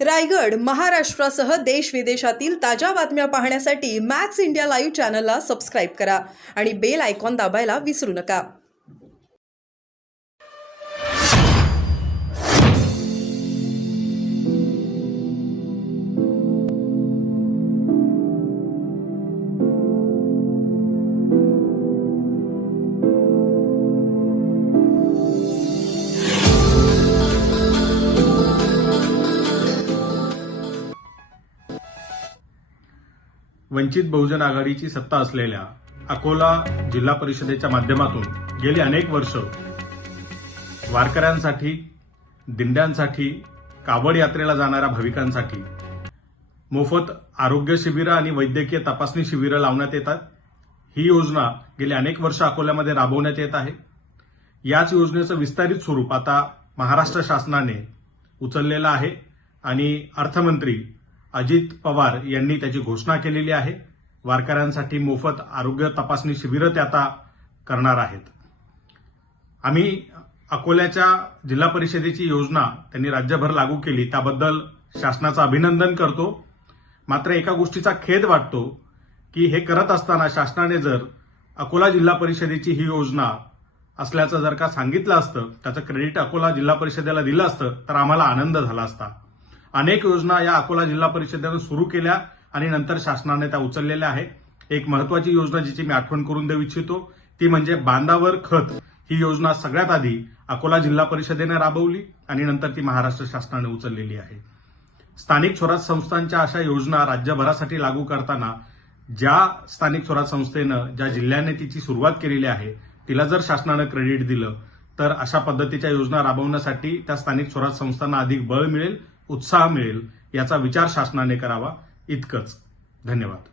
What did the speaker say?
रायगड, महाराष्ट्रासह देश विदेशातील ताज्या बातम्या पाहण्यासाठी मॅक्स इंडिया लाईव्ह चॅनलला सबस्क्राईब करा आणि बेल आयकॉन दाबायला विसरू नका. वंचित बहुजन आघाडीची सत्ता असलेल्या अकोला जिल्हा परिषदेच्या माध्यमातून गेली अनेक वर्ष वारकऱ्यांसाठी, दिंड्यांसाठी, कावड यात्रेला जाणाऱ्या भाविकांसाठी मोफत आरोग्य शिबिरं आणि वैद्यकीय तपासणी शिबिरं लावण्यात येतात. ही योजना गेली अनेक वर्ष अकोल्यामध्ये राबवण्यात येत आहे. याच योजनेचं विस्तारित स्वरूप आता महाराष्ट्र शासनाने उचललेलं आहे आणि अर्थमंत्री अजित पवार यांनी त्याची घोषणा केलेली आहे. वारकऱ्यांसाठी मोफत आरोग्य तपासणी शिबिरं ते आता करणार आहेत. आम्ही अकोल्याच्या जिल्हा परिषदेची योजना त्यांनी राज्यभर लागू केली त्याबद्दल शासनाचं अभिनंदन करतो. मात्र एका गोष्टीचा खेद वाटतो की हे करत असताना शासनाने जर अकोला जिल्हा परिषदेची ही योजना असल्याचं जर का सांगितलं असतं, त्याचं क्रेडिट अकोला जिल्हा परिषदेला दिलं असतं तर आम्हाला आनंद झाला असता. अनेक योजना या अकोला जिल्हा परिषदेनं सुरू केल्या आणि नंतर शासनाने त्या उचललेल्या आहे. एक महत्वाची योजना जिची मी आठवण करून देऊ इच्छितो ती म्हणजे बांधावर खत. ही योजना सगळ्यात आधी अकोला जिल्हा परिषदेने राबवली आणि नंतर ती महाराष्ट्र शासनाने उचललेली आहे. स्थानिक स्वराज्य संस्थांच्या अशा योजना राज्यभरासाठी लागू करताना ज्या स्थानिक स्वराज्य संस्थेनं, ज्या जिल्ह्याने तिची सुरुवात केलेली आहे, तिला जर शासनानं क्रेडिट दिलं तर अशा पद्धतीच्या योजना राबवण्यासाठी त्या स्थानिक स्वराज्य संस्थांना अधिक बळ मिळेल, उत्साह मिळेल. याचा विचार शासनाने करावा. इतकंच. धन्यवाद.